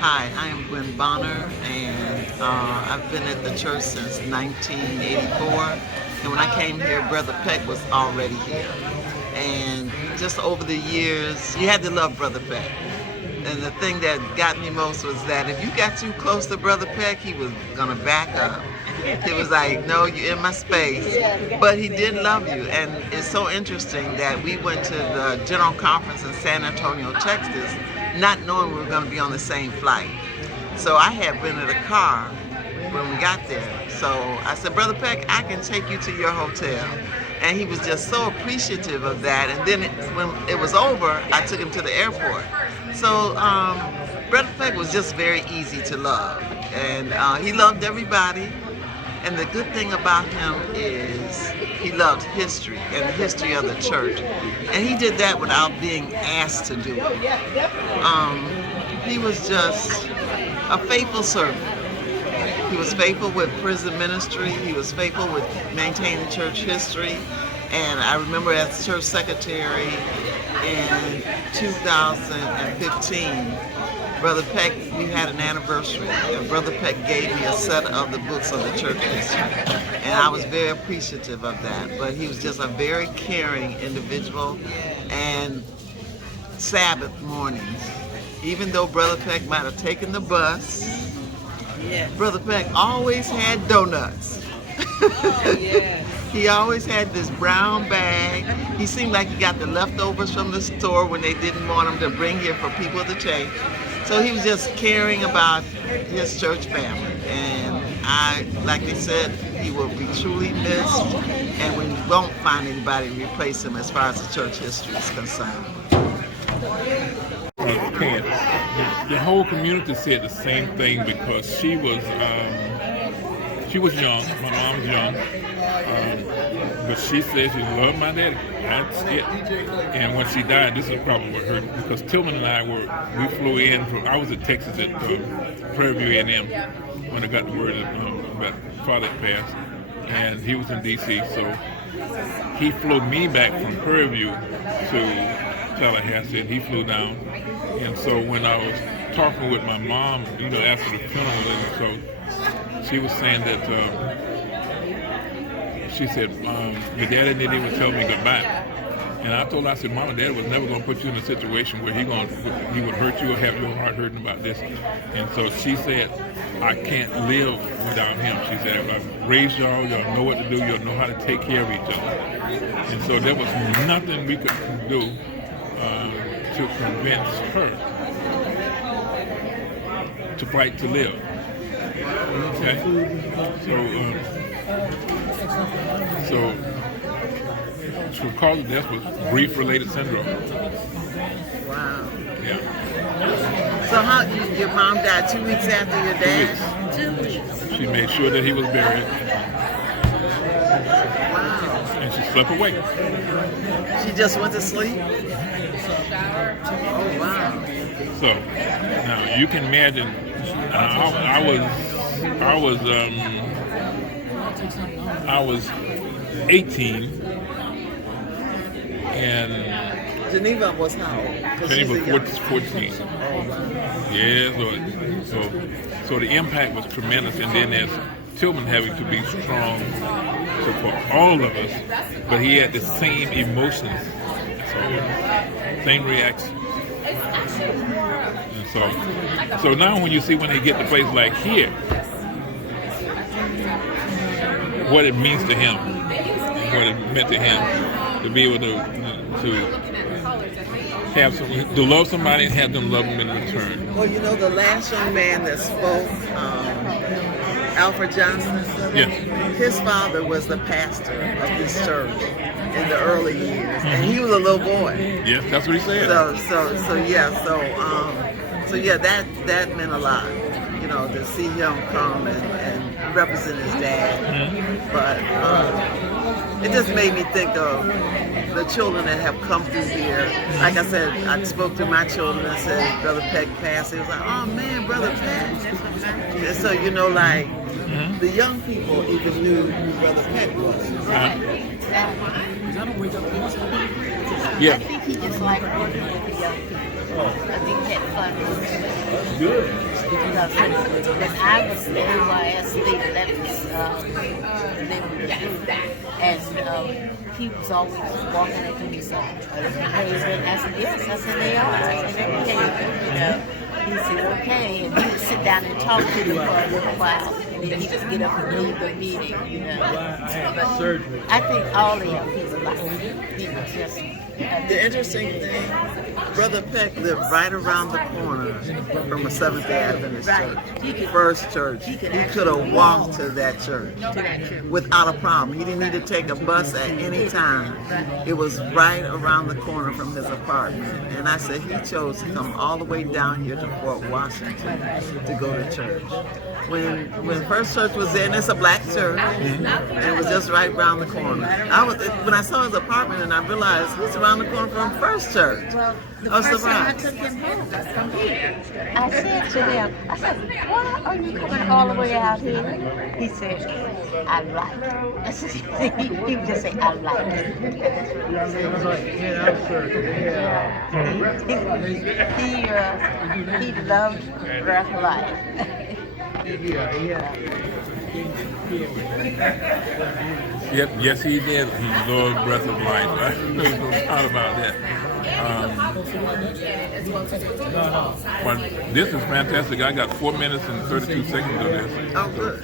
Hi, I am Gwen Bonner, and I've been at the church since 1984. And when I came here, Brother Peck was already here. And just over the years, you had to love Brother Peck. And the thing that got me most was that if you got too close to Brother Peck, he was gonna back up. He was like, no, you're in my space. But he did love you. And it's so interesting that we went to the General Conference in San Antonio, Texas, not knowing we were going to be on the same flight. So I had rented a car when we got there. So I said, Brother Peck, I can take you to your hotel. And he was just so appreciative of that. And then when it was over, I took him to the airport. So Brother Peck was just very easy to love. And he loved everybody. And the good thing about him is he loved history and the history of the church. And he did that without being asked to do it. He was just a faithful servant. He was faithful with prison ministry. He was faithful with maintaining church history. And I remember as church secretary in 2015, Brother Peck, we had an anniversary, and Brother Peck gave me a set of the books of the church history. And I was very appreciative of that. But he was just a very caring individual. And Sabbath mornings, even though Brother Peck might have taken the bus, Brother Peck always had donuts. Oh, yeah. He always had this brown bag. He seemed like he got the leftovers from the store when they didn't want him to bring here for people to take. So he was just caring about his church family. And like they said, he will be truly missed, and we won't find anybody to replace him as far as the church history is concerned. The whole community said the same thing because she was young. My mom was young, but she said she loved my daddy. That's it. And when she died, this is probably what hurt, because Tillman and I we flew in from. I was at Texas at Prairie View A&M when I got the word that Father had passed, and he was in D.C. So he flew me back from Prairie View to Tallahassee, and he flew down. And so when I was talking with my mom, after the funeral, and so she was saying that she said, your daddy didn't even tell me goodbye. And I told her, I said, Mom and Dad was never going to put you in a situation where he would hurt you or have your heart hurting about this. And so she said, I can't live without him. She said, if I raised y'all know what to do, y'all know how to take care of each other. And so there was nothing we could do to convince her to fight to live. Okay? So cause of death was grief-related syndrome. Wow. Yeah. So your mom died 2 weeks after your dad? 2 weeks. She made sure that he was buried. Wow. And she slept away. She just went to sleep? Oh, wow. So, now you can imagine, I was 18, and Geneva was how old? Geneva was 14. Yeah, so the impact was tremendous, and then there's Tillman having to be strong for all of us, but he had the same emotions, same reaction. And so now when they get to places like here, what it means to him, what it meant to him to be able to have to love somebody and have them love him in return. Well, the last young man that spoke, Alfred Johnson. Yes. His father was the pastor of this church in the early years, and he was a little boy. Yes, that's what he said. So that meant a lot, to see him come and represent his dad. Mm-hmm. But it just made me think of the children that have come through here. Like I said, I spoke to my children and said, Brother Peck passed. It was like, oh man, Brother Peck. And so, mm-hmm. the young people even knew who Brother Peck was. Yeah. I think he just liked working with the young people. I think he had fun. Good. Because when I was in NYSD, that was and he was always walking up to me saying, I said, yes. I said, they are. I said, okay. You know. He said, okay. And he would sit down and talk to me for a little while. And then he would get up and leave the meeting, you know. But I think all of young people like he was just... The interesting thing, Brother Peck lived right around the corner from a Seventh-day Adventist church, First Church. He could have walked to that church without a problem. He didn't need to take a bus at any time. It was right around the corner from his apartment. And I said he chose to come all the way down here to Fort Washington to go to church. When First Church was there, and it's a black church, and it was just right around the corner. When I saw his apartment and I realized he's around the corner from First Church. Well, the I was first time I surprised. took him home from here, I said to him, I said, why are you coming all the way out here? He said, I like it. I said, he would just say, I like it. And that's what he said. He loved rough life. Yep, yes, he did. He loved Breath of Life. Right? There's no doubt about that. But this is fantastic. I got 4 minutes and 32 seconds of this. Oh, good.